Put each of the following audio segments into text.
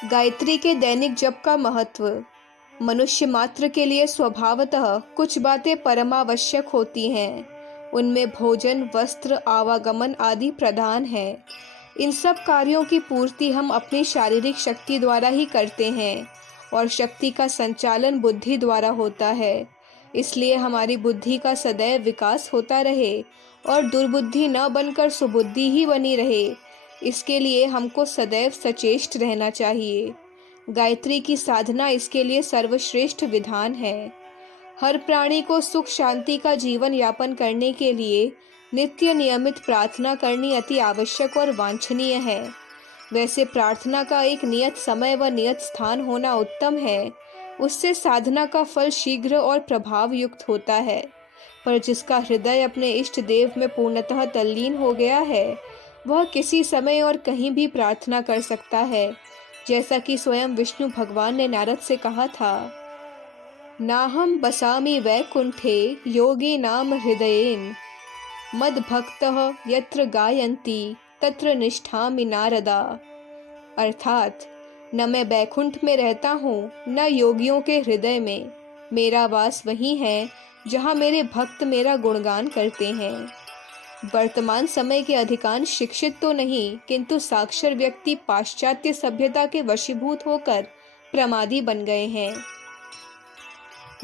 गायत्री के दैनिक जप का महत्व। मनुष्य मात्र के लिए स्वभावतः कुछ बातें परमावश्यक होती हैं। उनमें भोजन, वस्त्र, आवागमन आदि प्रधान है। इन सब कार्यों की पूर्ति हम अपनी शारीरिक शक्ति द्वारा ही करते हैं और शक्ति का संचालन बुद्धि द्वारा होता है। इसलिए हमारी बुद्धि का सदैव विकास होता रहे और दुर्बुद्धि न बनकर सुबुद्धि ही बनी रहे, इसके लिए हमको सदैव सचेष्ट रहना चाहिए। गायत्री की साधना इसके लिए सर्वश्रेष्ठ विधान है। हर प्राणी को सुख शांति का जीवन यापन करने के लिए नित्य नियमित प्रार्थना करनी अति आवश्यक और वांछनीय है। वैसे प्रार्थना का एक नियत समय व नियत स्थान होना उत्तम है। उससे साधना का फल शीघ्र और प्रभाव युक्त होता है। पर जिसका हृदय अपने इष्ट देव में पूर्णतः तल्लीन हो गया है, वह किसी समय और कहीं भी प्रार्थना कर सकता है। जैसा कि स्वयं विष्णु भगवान ने नारद से कहा था, नाहम बसामि वैकुंठे योगी नाम हृदयेन मद भक्तः यत्र गायन्ति तत्र निष्ठामि नारदा। अर्थात न मैं बैकुंठ में रहता हूँ, न योगियों के हृदय में। मेरा वास वहीं है जहाँ मेरे भक्त मेरा गुणगान करते हैं। वर्तमान समय के अधिकांश शिक्षित तो नहीं, किंतु साक्षर व्यक्ति पाश्चात्य सभ्यता के वशीभूत होकर प्रमादी बन गए हैं।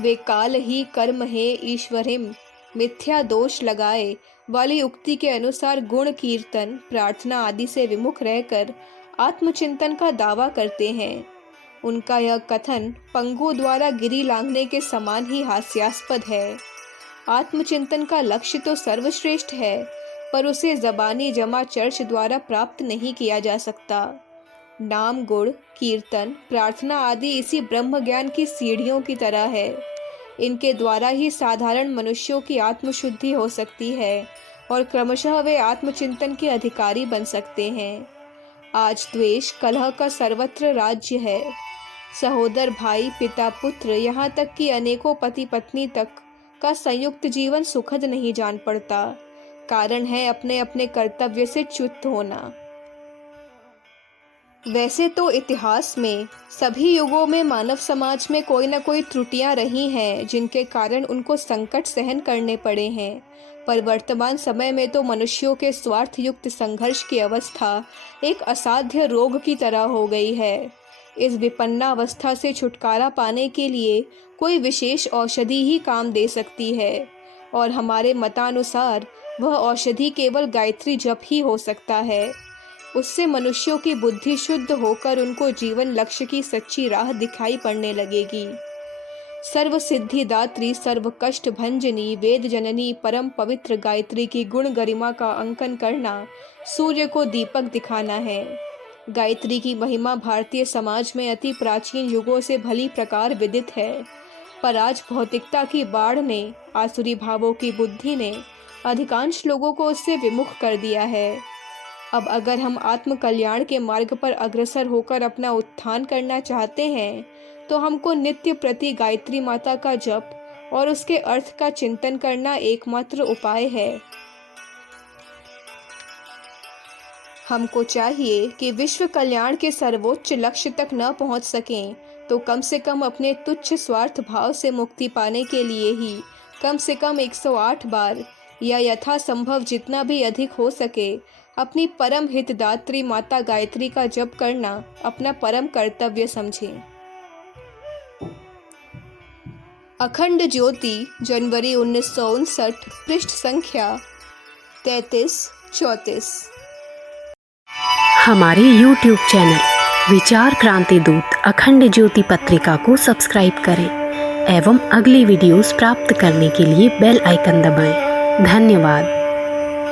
वे काल ही कर्म है ईश्वरिम मिथ्या दोष लगाए वाली उक्ति के अनुसार गुण कीर्तन, प्रार्थना आदि से विमुख रहकर आत्मचिंतन का दावा करते हैं। उनका यह कथन पंगु द्वारा गिरी लांघने के समान ही हास्यास्पद है। आत्मचिंतन का लक्ष्य तो सर्वश्रेष्ठ है, पर उसे जबानी जमा चर्च द्वारा प्राप्त नहीं किया जा सकता। नाम, गुण, कीर्तन, प्रार्थना आदि इसी ब्रह्म ज्ञान की सीढ़ियों की तरह है। इनके द्वारा ही साधारण मनुष्यों की आत्मशुद्धि हो सकती है और क्रमशः वे आत्मचिंतन के अधिकारी बन सकते हैं। आज द्वेष, कलह का सर्वत्र राज्य है। सहोदर, भाई, पिता, पुत्र, यहाँ तक कि अनेकों पति पत्नी तक का संयुक्त जीवन सुखद नहीं जान पड़ता। कारण है अपने अपने कर्तव्य से च्युत होना। वैसे तो इतिहास में सभी युगों में मानव समाज में कोई न कोई त्रुटियां रही हैं, जिनके कारण उनको संकट सहन करने पड़े हैं। पर वर्तमान समय में तो मनुष्यों के स्वार्थ युक्त संघर्ष की अवस्था एक असाध्य रोग की तरह हो गई है। इस विपन्नावस्था से छुटकारा पाने के लिए कोई विशेष औषधि ही काम दे सकती है, और हमारे मतानुसार वह औषधि केवल गायत्री जप ही हो सकता है। उससे मनुष्यों की बुद्धि शुद्ध होकर उनको जीवन लक्ष्य की सच्ची राह दिखाई पड़ने लगेगी। सर्व सिद्धिदात्री, सर्व कष्ट भंजनी, वेद जननी, परम पवित्र गायत्री की गुण गरिमा का अंकन करना सूर्य को दीपक दिखाना है। गायत्री की महिमा भारतीय समाज में अति प्राचीन युगों से भली प्रकार विदित है, पर आज भौतिकता की बाढ़ ने, आसुरी भावों की बुद्धि ने अधिकांश लोगों को उससे विमुख कर दिया है। अब अगर हम आत्म कल्याण के मार्ग पर अग्रसर होकर अपना उत्थान करना चाहते हैं, तो हमको नित्य प्रति गायत्री माता का जप और उसके अर्थ का चिंतन करना एकमात्र उपाय है। हमको चाहिए कि विश्व कल्याण के सर्वोच्च लक्ष्य तक न पहुंच सकें, तो कम से कम अपने तुच्छ स्वार्थ भाव से मुक्ति पाने के लिए ही कम से कम 108 बार या यथासंभव जितना भी अधिक हो सके अपनी परम हितदात्री माता गायत्री का जप करना अपना परम कर्तव्य समझें। अखंड ज्योति, जनवरी 1959, पृष्ठ संख्या 33-34। हमारे YouTube चैनल विचार क्रांति दूत अखंड ज्योति पत्रिका को सब्सक्राइब करें एवं अगली वीडियोस प्राप्त करने के लिए बेल आइकन दबाएं। धन्यवाद।